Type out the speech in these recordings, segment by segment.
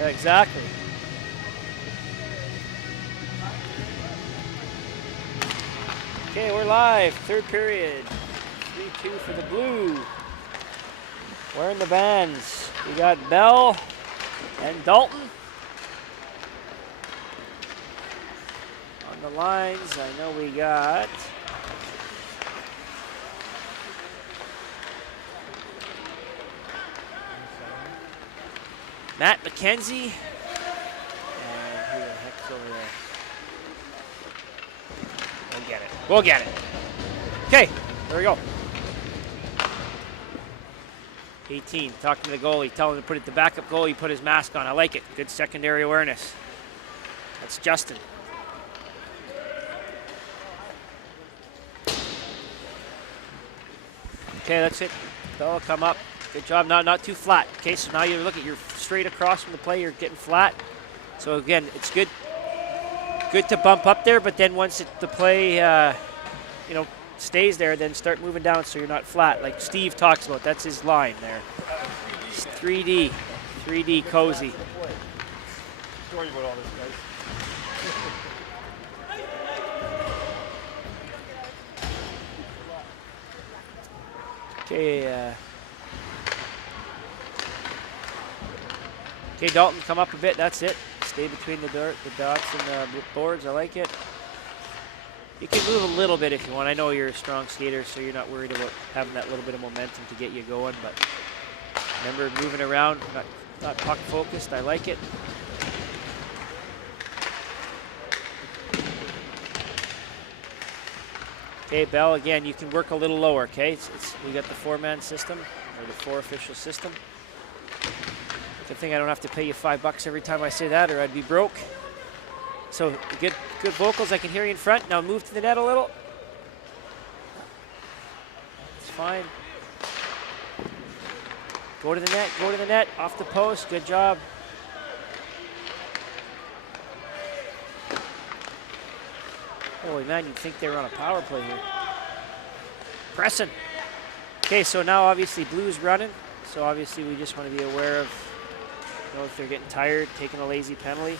Exactly. Okay, we're live. Third period. 3-2 for the Blue. Wearing the bands. We got Bell and Dalton. On the lines, I know we got Matt McKenzie. And who the heck's over there? We'll get it. We'll get it. Okay, there we go. 18, talking to the goalie, telling him to put it, the backup goalie, put his mask on. I like it. Good secondary awareness. That's Justin. Okay, that's it. Bell come up. Good job. Not too flat. Okay, so now you look at, you're straight across from the play. You're getting flat. So again, it's good to bump up there, but then once the play, stays there, then start moving down so you're not flat, like Steve talks about. That's his line there. It's 3D cozy. Sorry about all this, guys. Okay, Dalton, come up a bit. That's it. Stay between the dots and the boards. I like it. You can move a little bit if you want. I know you're a strong skater, so you're not worried about having that little bit of momentum to get you going. But remember, moving around, not puck focused. I like it. Okay, Bell, again, you can work a little lower, okay? We got the four-man system, or the four-official system. Good thing I don't have to pay you $5 every time I say that, or I'd be broke. So, good vocals. I can hear you in front. Now move to the net a little. It's fine. Go to the net, off the post. Good job. Holy man, you'd think they were on a power play here. Pressing. Okay, so now obviously Blue's running. So obviously we just want to be aware of, if they're getting tired, taking a lazy penalty.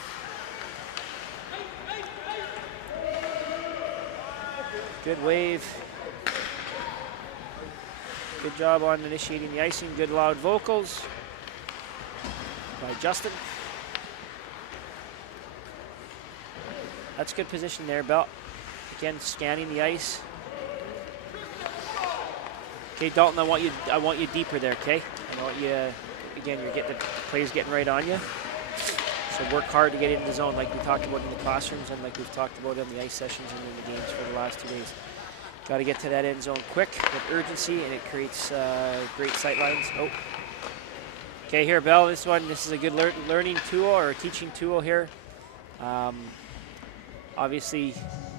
Good wave. Good job on initiating the icing. Good loud vocals by Justin. That's good position there, Bell. Again, scanning the ice. Okay, Dalton, I want you deeper there, okay? I want you, again, the player's getting right on you. So work hard to get into the zone like we talked about in the classrooms and like we've talked about in the ice sessions and in the games for the last 2 days. Got to get to that end zone quick with urgency, and it creates great sight lines. Oh. Okay, here, Bell, this is a good learning tool or a teaching tool here. Obviously,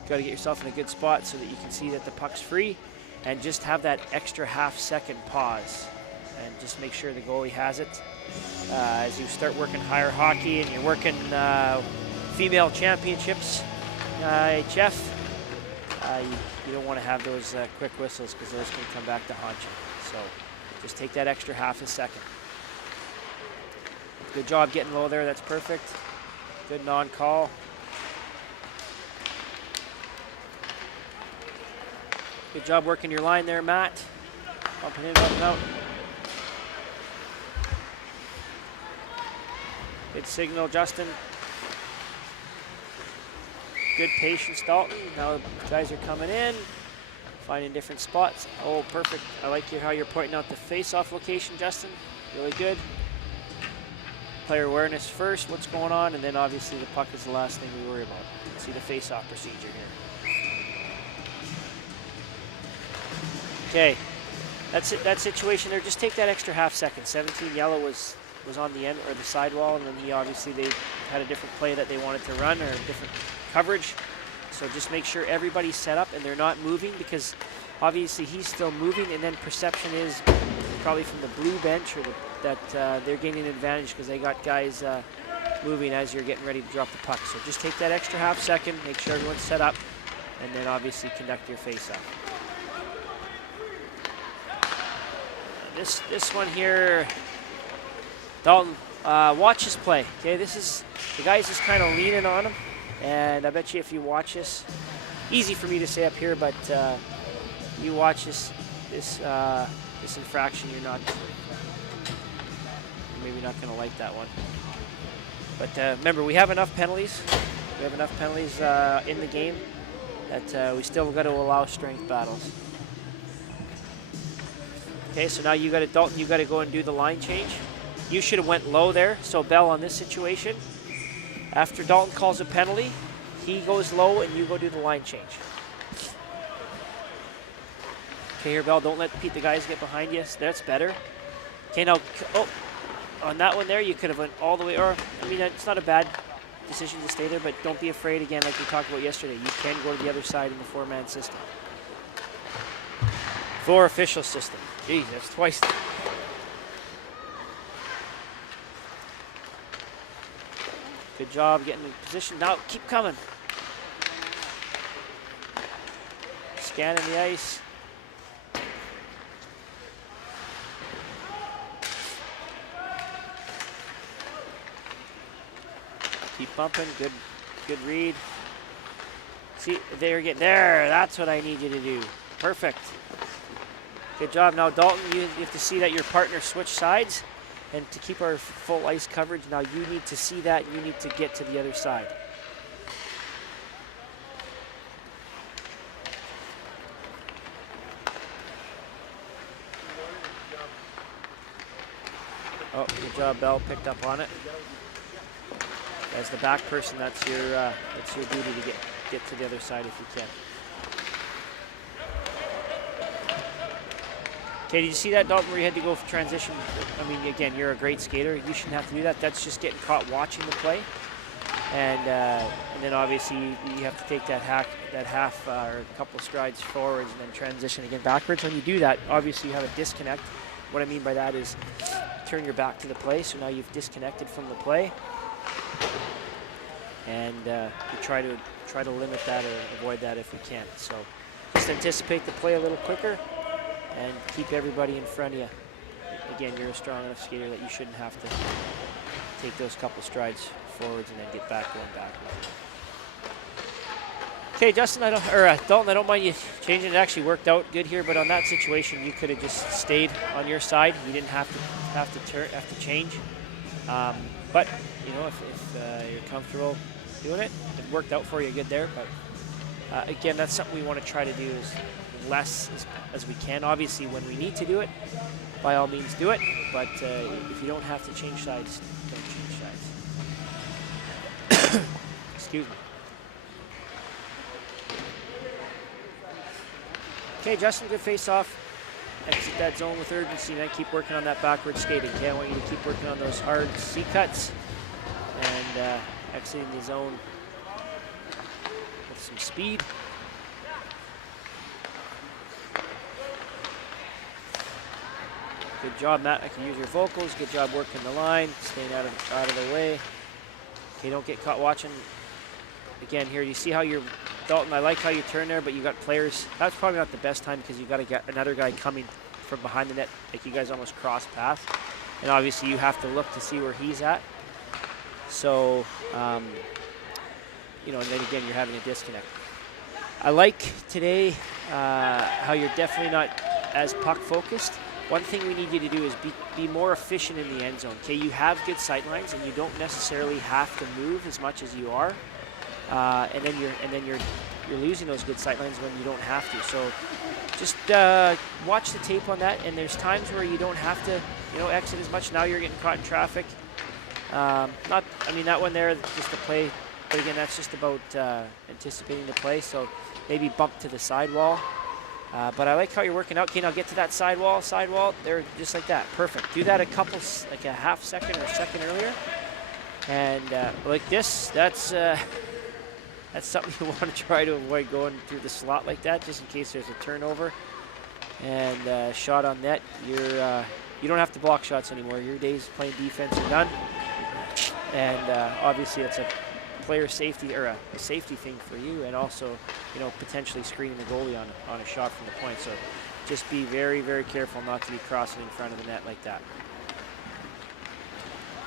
got to get yourself in a good spot so that you can see that the puck's free, and just have that extra half-second pause, and just make sure the goalie has it. As you start working higher hockey and you're working female championships, HF, you don't want to have those quick whistles because those can come back to haunt you. So just take that extra half a second. Good job getting low there. That's perfect. Good non-call. Good job working your line there, Matt. Bumping in, bumping out. Good signal, Justin. Good patience, Dalton. Now guys are coming in, finding different spots. Oh, perfect. I like how you're pointing out the face-off location, Justin. Really good. Player awareness first, what's going on, and then obviously the puck is the last thing we worry about. See the face-off procedure here. Okay, that's it. That situation there. Just take that extra half second. 17 yellow was on the end or the sidewall, and then they had a different play that they wanted to run or a different coverage. So just make sure everybody's set up and they're not moving, because obviously he's still moving, and then perception is probably from the Blue bench or that they're gaining an advantage because they got guys moving as you're getting ready to drop the puck. So just take that extra half second, make sure everyone's set up, and then obviously conduct your face-off. This one here, Dalton, watch his play. Okay, this is the guy's just kind of leaning on him, and I bet you if you watch this, easy for me to say up here, but you watch this infraction, you're maybe not going to like that one. But remember, we have enough penalties. We have enough penalties in the game that we still got to allow strength battles. Okay, so now you got to, Dalton, you got to go and do the line change. You should have went low there. So Bell, on this situation, after Dalton calls a penalty, he goes low and you go do the line change. Okay, here, Bell, don't let Pete the guys get behind you. That's better. Okay, now, oh, on that one there, you could have went all the way, or, I mean, it's not a bad decision to stay there, but don't be afraid, again, like we talked about yesterday. You can go to the other side in the four-man system. Four official system. Geez, that's twice. Good job getting in position. Now, keep coming. Scanning the ice. Keep bumping. Good read. See, they're getting there. That's what I need you to do. Perfect. Good job. Now, Dalton, you have to see that your partner switch sides, and to keep our full ice coverage, now you need to see that. You need to get to the other side. Oh, good job, Bell. Picked up on it. As the back person, that's your duty to get to the other side if you can. Okay, did you see that, Dalton, where you had to go for transition? I mean, again, you're a great skater. You shouldn't have to do that. That's just getting caught watching the play. And then obviously you have to take that half or a couple strides forwards and then transition again backwards. When you do that, obviously you have a disconnect. What I mean by that is turn your back to the play, so now you've disconnected from the play. And you try to limit that or avoid that if we can. So just anticipate the play a little quicker and keep everybody in front of you. Again, you're a strong enough skater that you shouldn't have to take those couple strides forwards and then get back going backwards. Okay, Justin, Dalton, I don't mind you changing. It actually worked out good here, but on that situation, you could have just stayed on your side. You didn't have to change. But you know, if you're comfortable doing it, it worked out for you good there. But again, that's something we want to try to do as less as we can. Obviously, when we need to do it, by all means do it. But if you don't have to change sides, don't change sides. Excuse me. Okay, Justin, good face-off. Exit that zone with urgency, and then keep working on that backward skating. Okay, I want you to keep working on those hard C-cuts and exiting the zone with some speed. Good job, Matt. I can use your vocals. Good job working the line, staying out of the way. Okay, don't get caught watching. Again, here, you see how you're, Dalton, I like how you turn there, but you got players. That's probably not the best time because you got to get another guy coming from behind the net. Like you guys almost cross paths. And obviously you have to look to see where he's at. So, you know, and then again, you're having a disconnect. I like today how you're definitely not as puck focused. One thing we need you to do is be more efficient in the end zone. Okay, you have good sight lines and you don't necessarily have to move as much as you are. And then you're losing those good sight lines when you don't have to. So just watch the tape on that. And there's times where you don't have to, you know, exit as much. Now you're getting caught in traffic. I mean, that one there, just the play. But again, that's just about anticipating the play. So maybe bump to the sidewall. But I like how you're working out. Okay, now get to that sidewall. There, just like that. Perfect. Do that like a half second or a second earlier. And like this, that's something you want to try to avoid, going through the slot like that, just in case there's a turnover. And shot on net, you don't have to block shots anymore. Your days playing defense are done. And obviously it's a player safety or a safety thing for you, and also, you know, potentially screening the goalie on a shot from the point. So just be very, very careful not to be crossing in front of the net like that.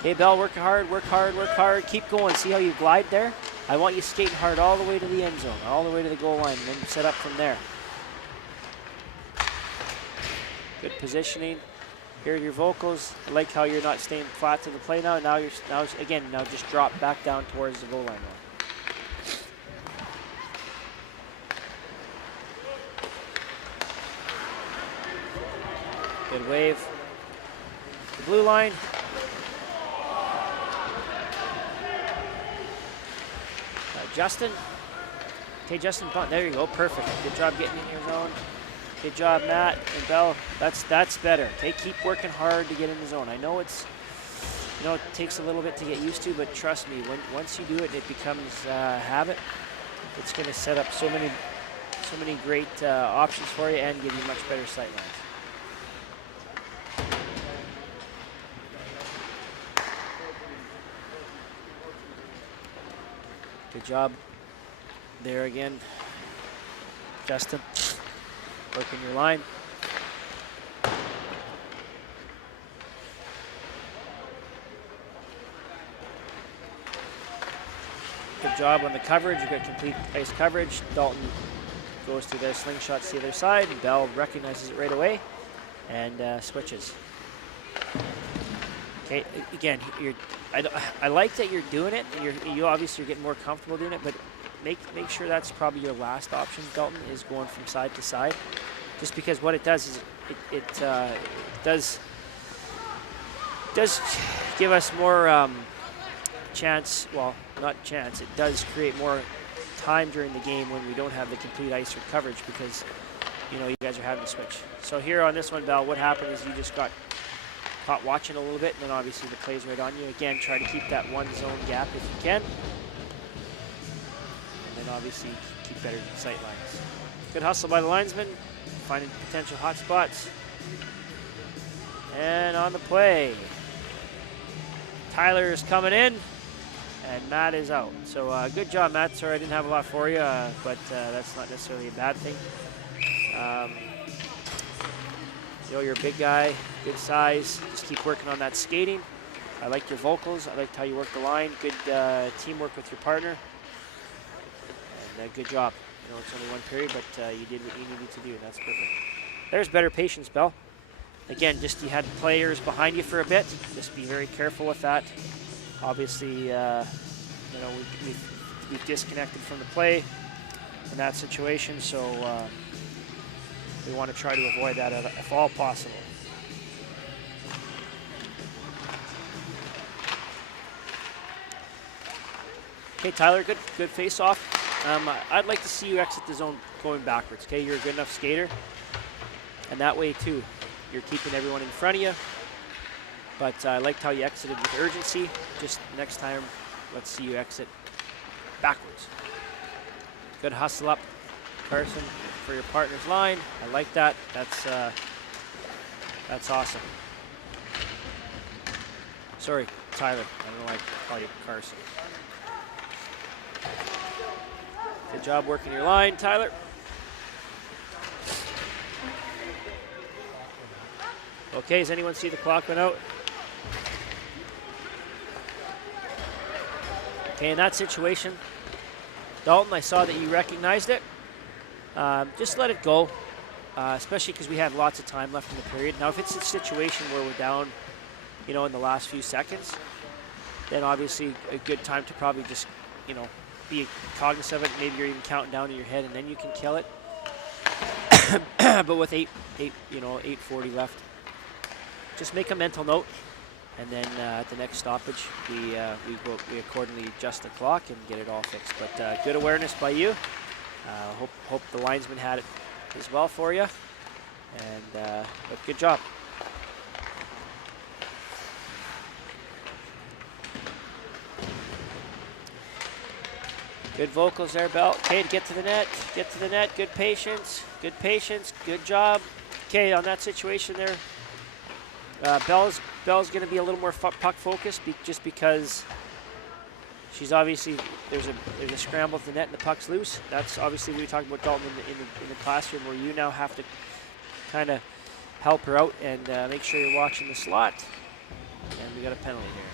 Okay, Bell, work hard, work hard, work hard. Keep going. See how you glide there? I want you skating hard all the way to the end zone, all the way to the goal line, and then set up from there. Good positioning. Here are your vocals. I like how you're not staying flat to the play now. Now just drop back down towards the goal line now. Good wave. The blue line. Justin. Okay, Justin, there you go, perfect. Good job getting in your zone. Good job, Matt and Bell. That's better. Okay, keep working hard to get in the zone. I know it takes a little bit to get used to, but trust me, once you do it, it becomes a habit. It's going to set up so many great options for you and give you much better sight lines. Good job there again, Justin. Working your line. Good job on the coverage. You got complete ice coverage. Dalton goes to their slingshots to the other side, and Bell recognizes it right away and switches. Okay, again, I like that you're doing it, and you obviously are getting more comfortable doing it, but make sure that's probably your last option, Dalton, is going from side to side. Just because what it does is it does give us more chance, well, not chance, it does create more time during the game when we don't have the complete ice or coverage because, you guys are having to switch. So here on this one, Bell, what happened is you just got caught watching a little bit, and then obviously the play's right on you. Again, try to keep that one zone gap if you can. And then obviously keep better sight lines. Good hustle by the linesman, finding potential hot spots. And on the play, Tyler is coming in, and Matt is out. So good job, Matt. Sorry I didn't have a lot for you, but that's not necessarily a bad thing. You're a big guy, good size. Just keep working on that skating. I liked your vocals. I liked how you worked the line. Good teamwork with your partner. And good job. It's only one period, but you did what you needed to do, and that's perfect. There's better patience, Bell. Again, just you had players behind you for a bit. Just be very careful with that. Obviously, we've disconnected from the play in that situation, so we want to try to avoid that if all possible. Okay, Tyler, good face-off. I'd like to see you exit the zone going backwards. Okay, you're a good enough skater, and that way too, you're keeping everyone in front of you. But I liked how you exited with urgency. Just next time, let's see you exit backwards. Good hustle up, Carson, for your partner's line. I like that. That's awesome. Sorry, Tyler. I don't know why I call you Carson. Good job working your line, Tyler. Okay, does anyone see the clock went out? Okay, in that situation, Dalton, I saw that you recognized it. Just let it go, especially because we had lots of time left in the period. Now, if it's a situation where we're down, in the last few seconds, then obviously a good time to probably just, be cognizant of it. Maybe you're even counting down in your head, and then you can kill it. But with 8:40 left, just make a mental note, and then at the next stoppage, we accordingly adjust the clock and get it all fixed. But good awareness by you. Hope the linesman had it as well for you, and but good job. Good vocals there, Bell. Okay, to get to the net, good patience, good job. Okay, on that situation there, Bell's going to be a little more puck focused just because she's obviously, there's a scramble at the net and the puck's loose. That's obviously we talked about Dalton in the classroom, where you now have to kind of help her out and make sure you're watching the slot. And we got a penalty here.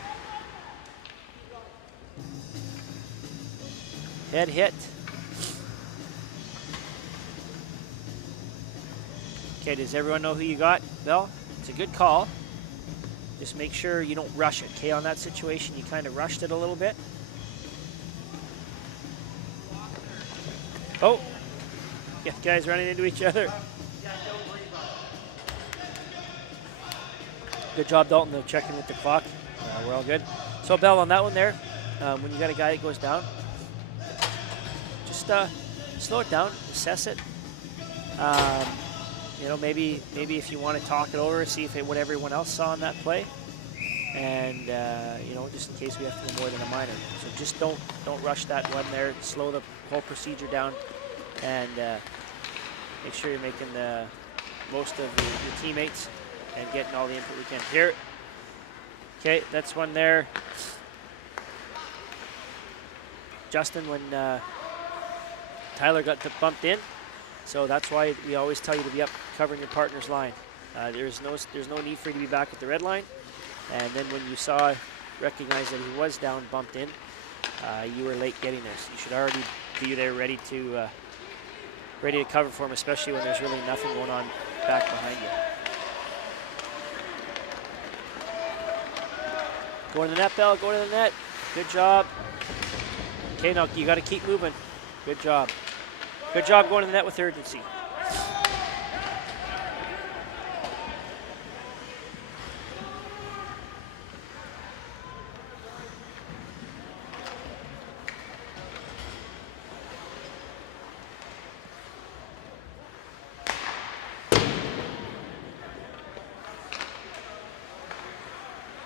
Head hit. Okay, does everyone know who you got, Bill? It's a good call. Just make sure you don't rush it, okay? On that situation, you kind of rushed it a little bit. Oh, yeah, guys running into each other. Good job, Dalton, though, checking with the clock. We're all good. So, Bell, on that one there, when you got a guy that goes down, just slow it down, assess it. You know, maybe if you want to talk it over, see if what everyone else saw on that play, and you know, just in case we have to go more than a minor. So just don't rush that one there. Slow the whole procedure down, and make sure you're making the most of your teammates and getting all the input we can. Here, okay, that's one there. Justin, when Tyler got bumped in. So that's why we always tell you to be up covering your partner's line. There's no need for you to be back at the red line. And then when you recognize that he was down, bumped in, you were late getting there. So you should already be there ready to cover for him, especially when there's really nothing going on back behind you. Go to the net, Bell, go to the net. Good job. Okay, now you got to keep moving. Good job. Good job going to the net with urgency.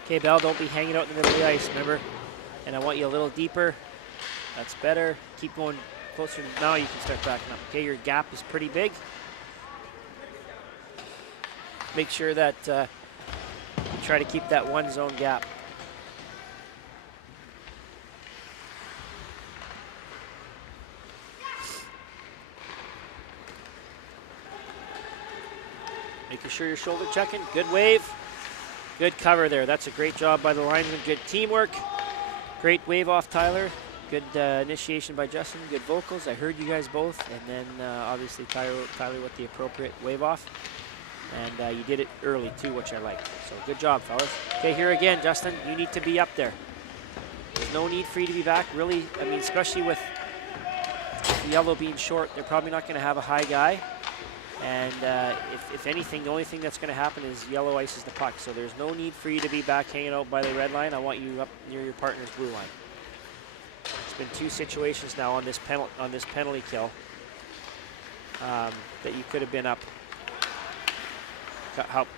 Okay, Bell, don't be hanging out in the middle of the ice, remember? And I want you a little deeper. That's better. Keep going closer. Now you can start backing up. Okay, your gap is pretty big. Make sure that you try to keep that one zone gap. Making sure you're shoulder checking. Good wave. Good cover there. That's a great job by the linesman. Good teamwork. Great wave off Tyler. Good initiation by Justin. Good vocals. I heard you guys both. And then obviously Tyler with the appropriate wave off. And you did it early too, which I liked. So good job, fellas. Okay, here again, Justin, you need to be up there. There's no need for you to be back. Really, I mean, especially with the yellow being short, they're probably not going to have a high guy. And if anything, the only thing that's going to happen is yellow ices the puck. So there's no need for you to be back hanging out by the red line. I want you up near your partner's blue line. It's been 2 situations now on this penalty kill that you could have been up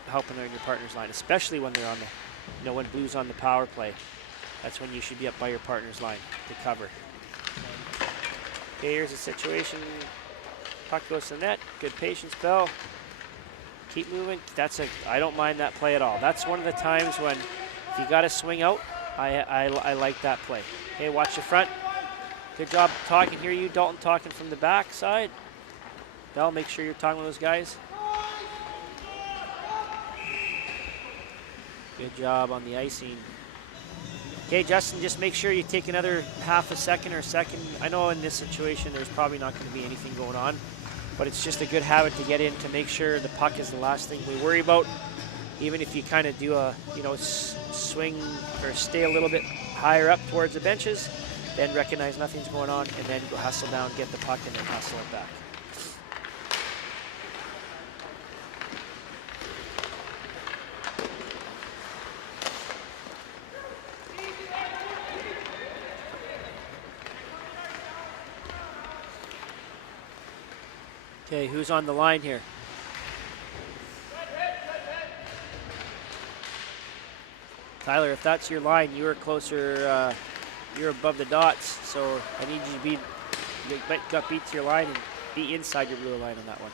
helping on your partner's line, especially when they're on the, when blue's on the power play. That's when you should be up by your partner's line to cover. Okay, here's a situation. Puck goes to the net. Good patience, Bell. Keep moving. I don't mind that play at all. That's one of the times when if you got to swing out, I like that play. Okay, watch the front. Good job talking. Hear you, Dalton, talking from the back side. Bell, make sure you're talking with those guys. Good job on the icing. Okay, Justin, just make sure you take another half a second or second. I know in this situation there's probably not going to be anything going on, but it's just a good habit to get in to make sure the puck is the last thing we worry about. Even if you kind of do a, swing or stay a little bit higher up towards the benches, then recognize nothing's going on, and then go hustle down, get the puck, and then hustle it back. Okay, who's on the line here? Tyler, if that's your line, you are closer, you're above the dots, so I need you to got beat to your line and be inside your blue line on that one.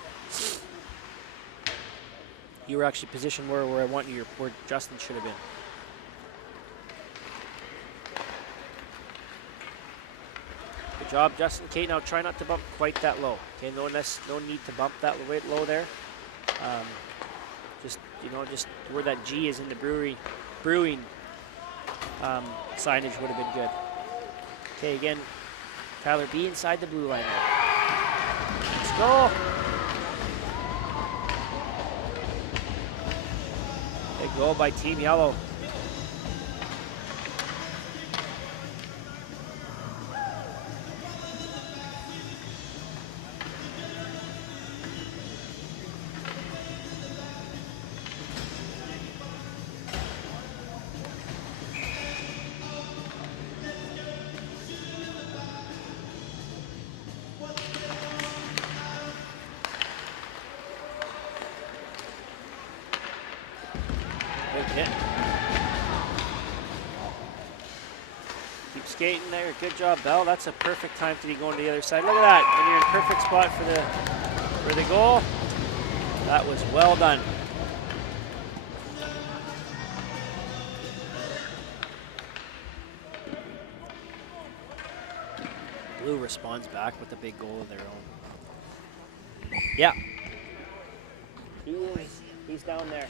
You were actually positioned where I want you, where Justin should have been. Good job, Justin. Okay, now try not to bump quite that low. Okay, no need to bump that low there. Just where that G is in the brewing signage would have been good. Okay, again, Tyler, be inside the blue line now. Let's go. Big goal by Team Yellow. Good hit. Keep skating there. Good job, Bell. That's a perfect time to be going to the other side. Look at that. And you're in perfect spot for the goal. That was well done. Blue responds back with a big goal of their own. Yeah. He's down there.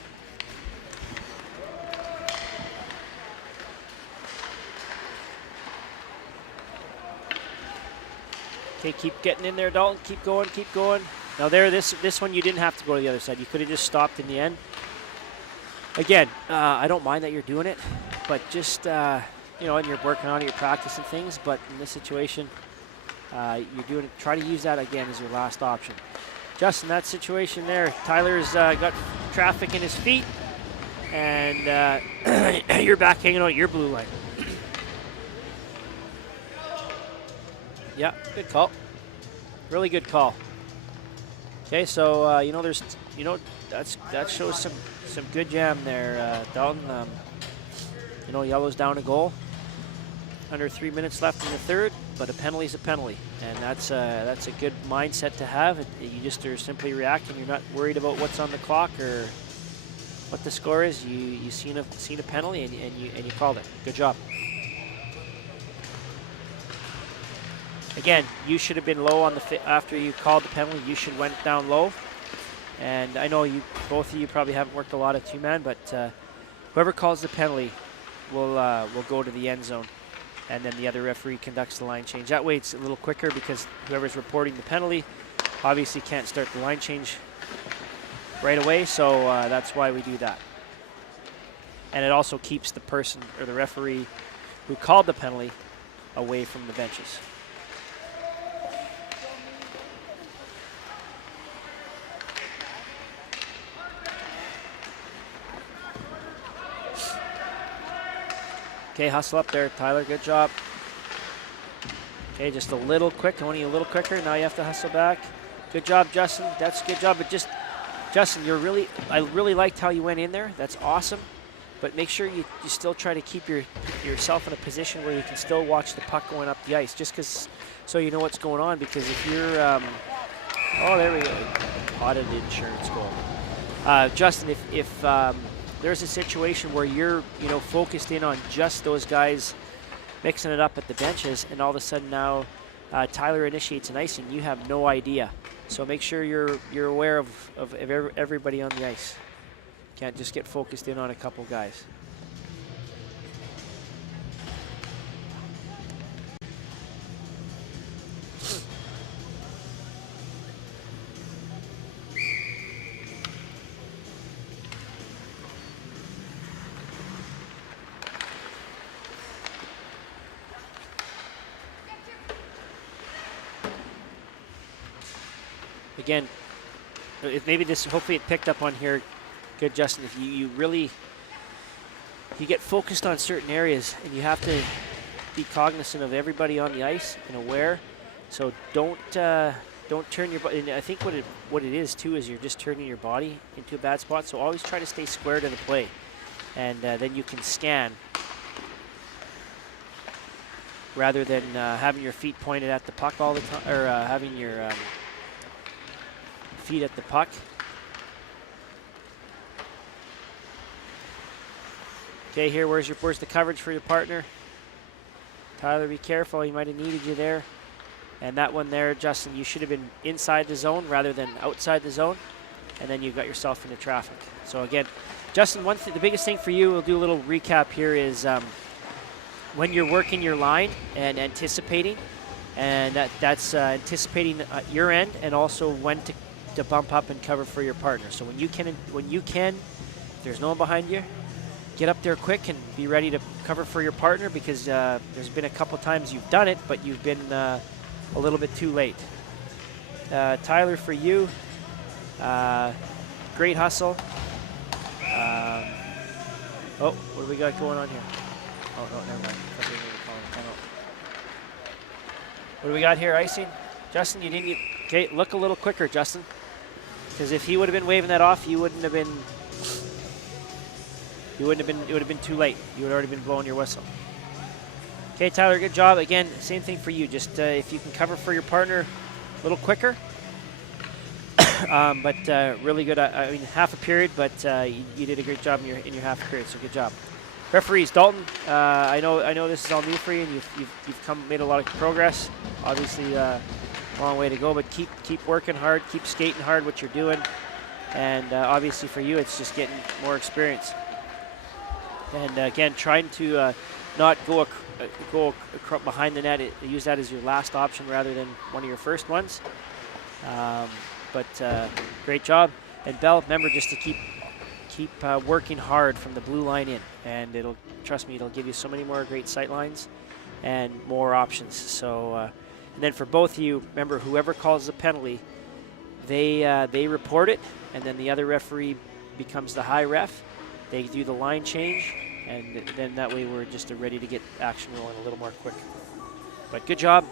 Okay, keep getting in there, Dalton. Keep going, keep going. Now there, this one you didn't have to go to the other side. You could have just stopped in the end. Again, I don't mind that you're doing it, but just, you know, and you're working on it, you're practicing things, but in this situation, you're doing it. Try to use that again as your last option. Justin, that situation there, Tyler's got traffic in his feet, and you're back hanging out at your blue line. Yeah, good call. Really good call. Okay, so you know, that shows some good jam there, Dalton. You know, Yellow's down a goal. Under 3 minutes left in the third, but a penalty's a penalty, and that's a good mindset to have. You just are simply reacting. You're not worried about what's on the clock or what the score is. You seen a penalty and you called it. Good job. Again, you should have been low on the after you called the penalty. You should went down low, and I know both of you probably haven't worked a lot of two-man, but whoever calls the penalty will go to the end zone, and then the other referee conducts the line change. That way, it's a little quicker because whoever's reporting the penalty obviously can't start the line change right away. So that's why we do that, and it also keeps the person or the referee who called the penalty away from the benches. Okay, hustle up there, Tyler. Good job. Okay, just a little quick, only a little quicker. Now you have to hustle back. Good job, Justin. That's a good job. But just, Justin, I really liked how you went in there. That's awesome. But make sure you still try to keep yourself in a position where you can still watch the puck going up the ice, just so you know what's going on. Because if you're, oh, there we go, potted insurance goal. Justin, if there's a situation where you're, focused in on just those guys mixing it up at the benches, and all of a sudden now Tyler initiates an icing, you have no idea. So make sure you're aware of everybody on the ice. Can't just get focused in on a couple guys. Again, hopefully it picked up on here. Good, Justin. If you get focused on certain areas, and you have to be cognizant of everybody on the ice and aware. So don't turn your body. And I think what it is too is you're just turning your body into a bad spot. So always try to stay square to the play, and then you can scan rather than having your feet pointed at the puck all the time, or having your feet at the puck. Okay, here, where's the coverage for your partner? Tyler, be careful. He might have needed you there. And that one there, Justin, you should have been inside the zone rather than outside the zone. And then you got yourself into traffic. So again, Justin, the biggest thing for you, we'll do a little recap here, is when you're working your line and anticipating, and that's anticipating your end and also when to bump up and cover for your partner. So when you can, if there's no one behind you, get up there quick and be ready to cover for your partner, because there's been a couple times you've done it, but you've been a little bit too late. Tyler, for you, great hustle. Oh, what do we got going on here? Oh, no, never mind. What do we got here? Icing? Justin, you didn't. Okay, look a little quicker, Justin. Because if he would have been waving that off, you wouldn't have been. It would have been too late. You would have already been blowing your whistle. Okay, Tyler, good job. Again, same thing for you. Just if you can cover for your partner a little quicker. But really good. I mean, half a period, but you did a great job in your half a period. So good job. Referees, Dalton. I know this is all new for you, and you've made a lot of progress. Obviously, a long way to go, but keep working hard, keep skating hard what you're doing, and obviously for you, it's just getting more experience. And again, trying to not go behind the net. Use that as your last option rather than one of your first ones. But great job. And Bell, remember just to keep working hard from the blue line in, and trust me, it'll give you so many more great sight lines and more options. So, and then for both of you, remember, whoever calls the penalty, they report it, and then the other referee becomes the high ref. They do the line change, and then that way we're just ready to get action rolling a little more quick. But good job,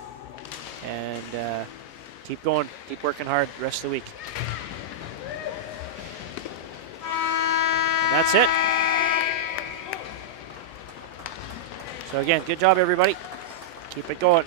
and keep going, keep working hard the rest of the week. And that's it. So again, good job, everybody. Keep it going.